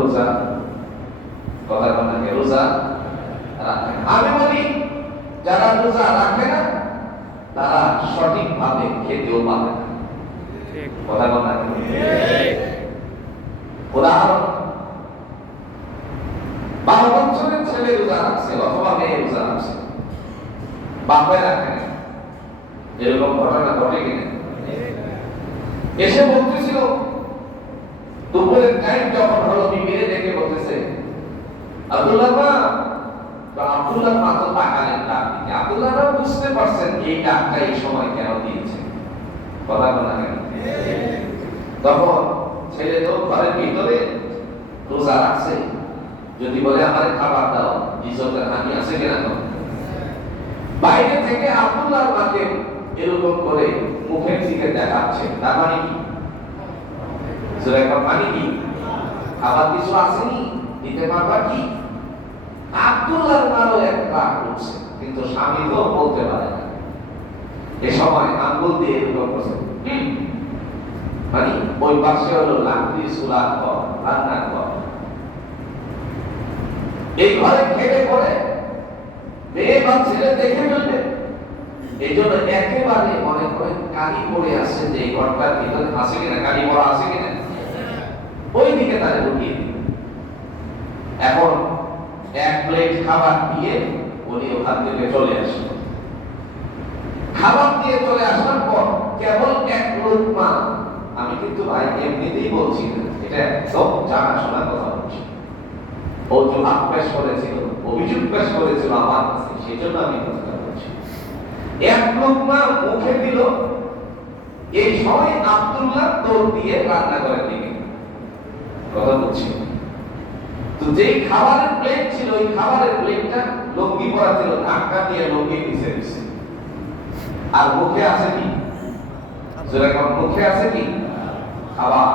রোজা কথা বলা রোজা রাখে। আমি বলি যারা রোজা রাখে না তারা সঠিকভাবে খেতেও পারে না। কথা বলা উদাহরণ 12 বছরের ছেলে রোজা রাখছে অথবা মেয়ে রোজা রাখছে, বাপে রাখে না, এরকম ঘটনা ঘটে কিনা? এসে বলতেছিল দুপুরের টাইম যখন হলো বিবিরে ডেকে বলতেছে আব্দুল্লাহ মা, তো আব্দুল্লাহ মা তো তাকালেন ডাক দিকে। আব্দুল্লাহ মা বুঝতে পারছেন এই ডাকটা এই সময় কেন দিয়েছে। কথা বলা কেন? তখন ছেলে তো ঘরের ভিতরে রোজা রাখছে, যদি বলে আমার খাবার দাও ইজ্জতের হানি আছে কিনা? তো বাইরে থেকে আব্দুল্লাহ মাকে এরকম করে মুখের দিকে দেখাচ্ছে, তার মানে কি? মানে কি খাবার কিছু আসেনি, দিতে পারবা কি? আব্দুল্লাহর মারও একটা উঠছে, কিন্তু স্বামী তো বলতে পারে না। এ সময় আঙ্গুল দিয়ে এরকম করছে, মানে ওই পাশে হলো লাকড়ি চুলা ঘর, রান্নার ঘর। এই ঘরে খেলে পরে মেয়ে বা ছেলে দেখে ফেলবে, এই জন্য একেবারে মনে করেন কালি পড়ে আসছে যে ঘরটার ভিতরে আছে কিনা, কালি পড়া আছে কিনা, ওই দিকে তারা ঢুকিয়ে দিল। এখন এক প্লেট খাবার দিয়ে উনি ওখান থেকে চলে আসলো। খাবার দিয়ে চলে আসার পর কেবল এক লোকমা, আমি কিন্তু ভাই এমনিতেই বলছি না, এটা একদম জানাশোনা কথা বলছি, ও জবাব পেশ করেছিল, অভিযোগ পেশ করেছিল আমার কাছে, সেই জন্য আমি কথাটা বলছি। এক লোকমা মুখে দিল, এই সময় আব্দুল্লাহ দৌড় দিয়ে রান্নাঘরের দিকে কথা বলছি। তো যেই খাবারের প্লেট ছিল ওই খাবারের প্লেটটা লঙ্গি পরা ছিল, ধাক্কা দিয়ে লঙ্গি পিছে দিচ্ছে। আর মুখে আছে কি? যেরকম মুখে আছে কি খাবার,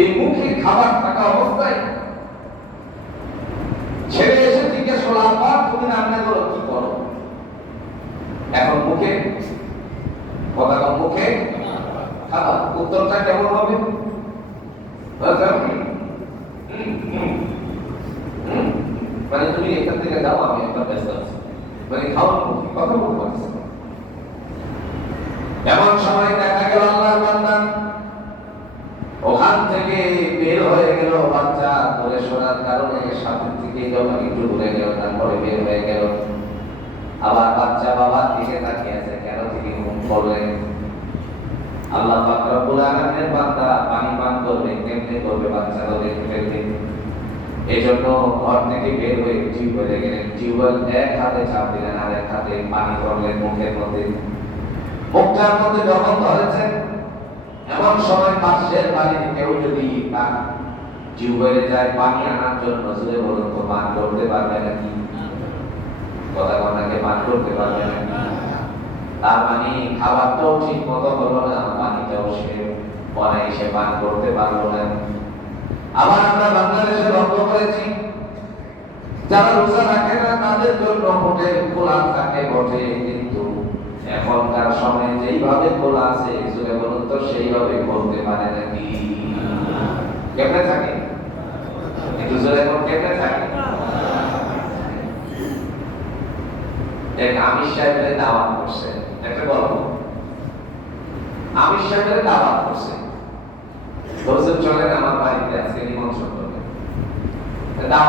এই মুখে খাবার থাকা অবস্থায় ছেলে এসে জিজ্ঞেস করলো, আব্বা তুমি রান্না করো কি করো? এখন মুখে কথা, মুখে খাবার, উত্তরটা কেমন হবে? মানে তুমি এখান থেকে যাও, আমি একটা ব্যস্ত আছি, মানে খাওয়ার কথা বলতে পারছি। এমন সময় দেখা গেল আল্লাহর বান্দা ওখান থেকে বের হয়ে গেল, বাচ্চা ধরে শোনার কারণে সাথে থেকে যখন একটু দূরে গেল, তারপরে বের হয়ে গেল। আবার বাচ্চা বাবার দিকে তাকিয়ে আছে, কেন থেকে ঘুম পড়লেন? আল্লাহ পাক রব্বুল আলামিনের বান্দা পানি পান করবে, কেমনে করবে বাচ্চা তো দেখতে পেতে, এই জন্য ঘর থেকে বের হয়ে টিউবওয়েলে গেলেন। টিউবওয়েল এক হাতে চাপ দিলেন, আর এক হাতে পানি ধরলেন মুখের মধ্যে। মুখটার মধ্যে যখন ধরেছেন, এমন সময় পাশের বাড়িতে কেউ যদি টিউবওয়েলে যায় পানি আনার জন্য, জোরে বলুন তো পান করতে পারবে নাকি? কথা কথাকে পান করতে পারবে নাকি? তার মানে খাবারটাও ঠিক মতো হলো না, পানিটাও সে সে পান করতে পারলো না। আবার আমরা বাংলাদেশে লক্ষ্য করেছি, যারা রোজা রাখে না তাদের জন্য হোটেল খোলা থাকে বটে, কিন্তু এখনকার সময় যেইভাবে খোলা আছে জোরে বলুন তো সেইভাবে করতে পারে নাকি? কেমনে থাকে? কিন্তু জোরে এখন কেমনে থাকে? এক আমির সাহেবের দাওয়াত করছে, একটা গল্প। আমির সাহেবের দাওয়াত করছে, বলছেন চলেন আমার বাড়িতে